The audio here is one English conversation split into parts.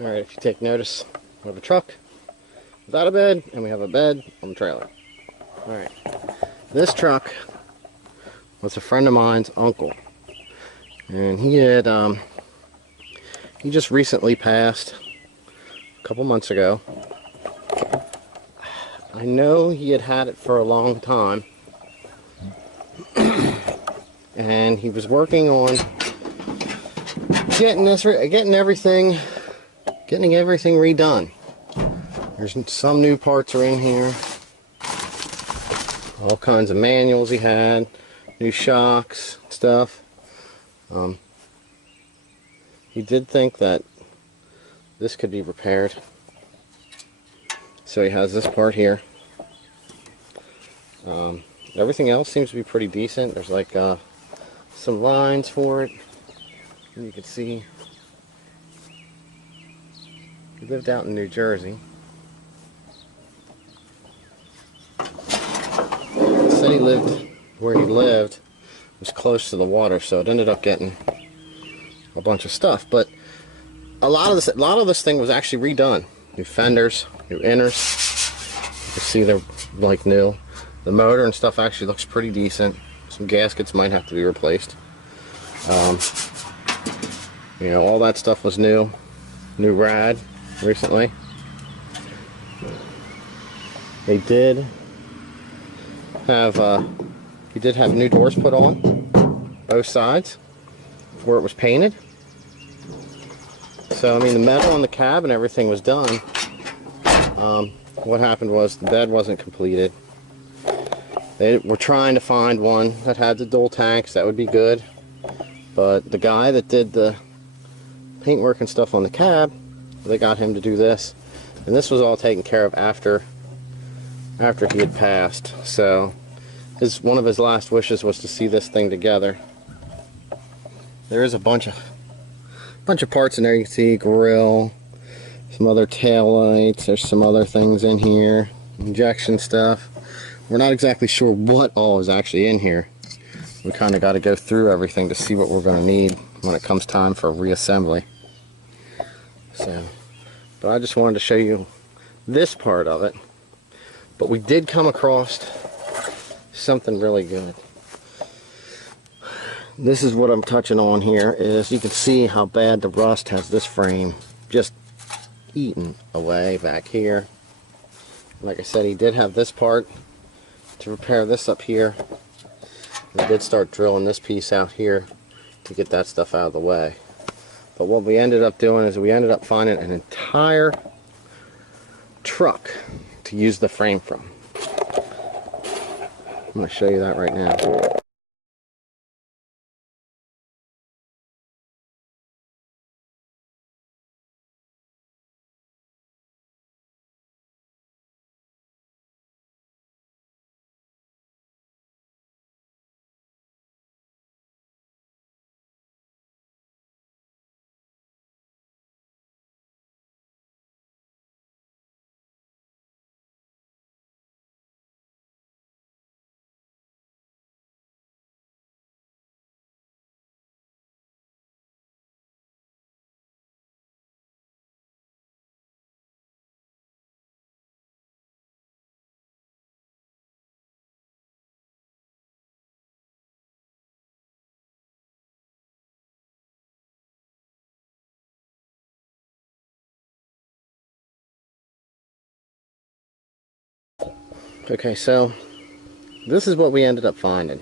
Alright, if you take notice, we have a truck without a bed, and we have a bed on the trailer. Alright, this truck was a friend of mine's uncle, and he just recently passed a couple months ago. I know he had it for a long time, and he was working on getting everything redone. There's some new parts are in here, all kinds of manuals he had, new shocks, stuff. He did think that this could be repaired, so he has this part here. Everything else seems to be pretty decent. There's like some lines for it, and you can see he lived out in New Jersey. He said he lived where he lived was close to the water, so it ended up getting a bunch of stuff. But a lot of this thing was actually redone. New fenders, new inners. You can see they're like new. The motor and stuff actually looks pretty decent. Some gaskets might have to be replaced. You know, all that stuff was new. New rad recently. They did have he did have new doors put on both sides where it was painted. So I mean, the metal on the cab and everything was done. What happened was the bed wasn't completed. They were trying to find one that had the dual tanks. That would be good. But the guy that did the paintwork and stuff on the cab, they got him to do this. And this was all taken care of after he had passed. So one of his last wishes was to see this thing together. There is a bunch of parts in there. You can see grill, some other tail lights. There's some other things in here, injection stuff. We're not exactly sure what all is actually in here. We kind of got to go through everything to see what we're going to need when it comes time for reassembly. So, but I just wanted to show you this part of it. But we did come across something really good. This is what I'm touching on here. Is you can see how bad the rust has this frame just eaten away back here. Like I said, he did have this part to repair this up here. We did start drilling this piece out here to get that stuff out of the way. But what we ended up doing is we ended up finding an entire truck to use the frame from. I'm going to show you that right now. Okay, so this is what we ended up finding.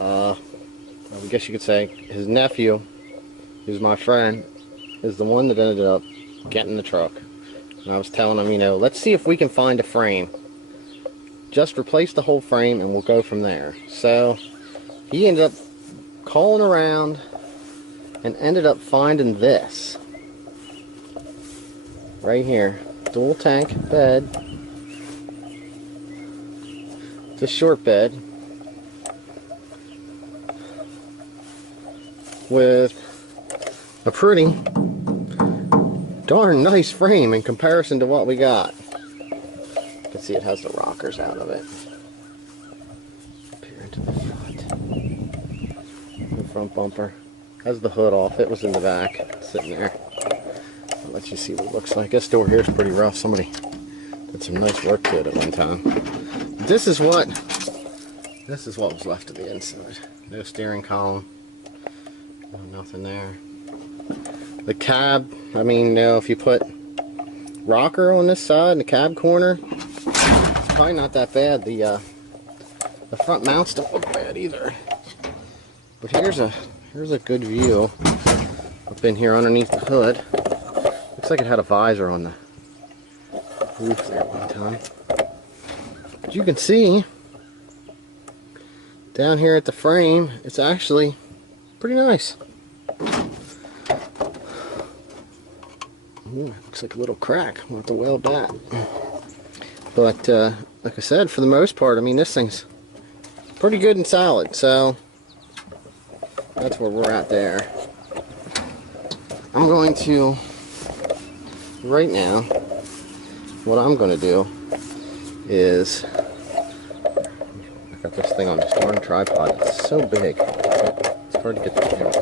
I guess you could say his nephew, who's my friend, is the one that ended up getting the truck. And I was telling him, you know, let's see if we can find a frame. Just replace the whole frame and we'll go from there. So he ended up calling around and ended up finding this right here. Dual tank bed. It's a short bed with a pretty darn nice frame in comparison to what we got. You can see it has the rockers out of it. Up here into the front. The front bumper has the hood off. It was in the back, sitting there. let you see what it looks like. This door here is pretty rough. Somebody did some nice work to it at one time. This is what was left of the inside. No steering column. Nothing there. The cab, I mean, if you put rocker on this side in the cab corner, it's probably not that bad. The front mounts don't look bad either. But here's a good view up in here underneath the hood. Looks like it had a visor on the roof there at one time. But you can see down here at the frame, it's actually pretty nice. Ooh, looks like a little crack. We'll have to weld that. But like I said, for the most part, I mean, this thing's pretty good and solid. So that's where we're at there. I'm going to, right now, what I'm going to do is, I got this thing on this darn tripod. It's so big. It's hard to get the camera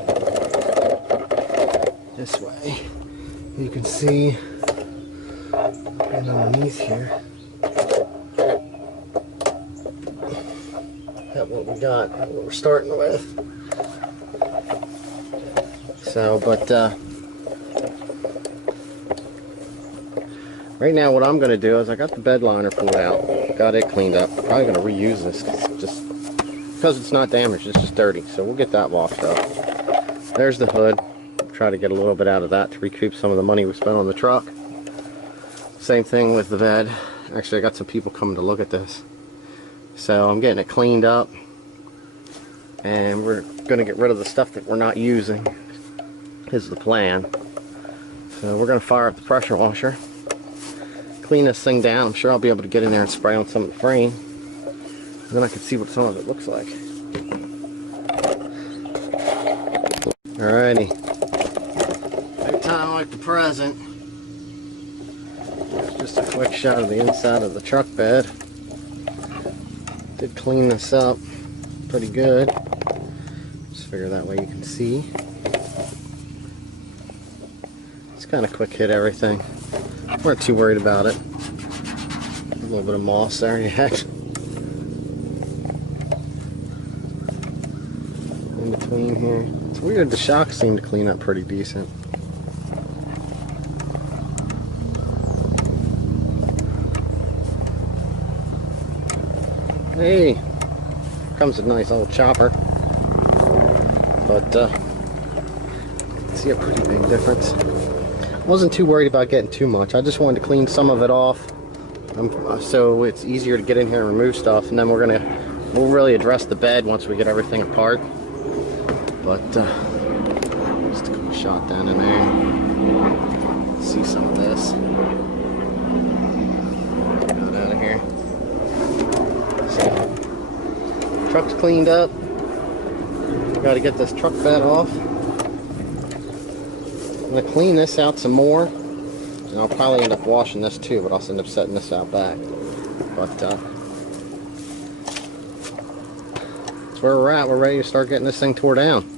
this way. You can see and underneath here that what we got, what we're starting with. So, but right now what I'm going to do is I got the bed liner pulled out, got it cleaned up. Probably going to reuse this just because it's not damaged, it's just dirty. So we'll get that washed up. There's the hood. Try to get a little bit out of that to recoup some of the money we spent on the truck. Same thing with the bed. Actually, I got some people coming to look at this. So I'm getting it cleaned up. And we're going to get rid of the stuff that we're not using. Is the plan. So we're going to fire up the pressure washer. Clean this thing down. I'm sure I'll be able to get in there and spray on some of the frame. And then I can see what some of it looks like. Alrighty. Time like the present. Just a quick shot of the inside of the truck bed. Did clean this up pretty good. Just figure that way you can see. It's kind of quick hit everything. Weren't too worried about it. A little bit of moss there yet. In between here. It's weird, the shocks seem to clean up pretty decent. Hey, comes a nice old chopper, but see a pretty big difference. Wasn't too worried about getting too much. I just wanted to clean some of it off, so it's easier to get in here and remove stuff. And then we'll really address the bed once we get everything apart. But just a quick shot down in there. See some of this. Get out of here. Truck's cleaned up. Got to get this truck bed off. I'm going to clean this out some more, and I'll probably end up washing this too, but I'll end up setting this out back. But that's where we're at. We're ready to start getting this thing tore down.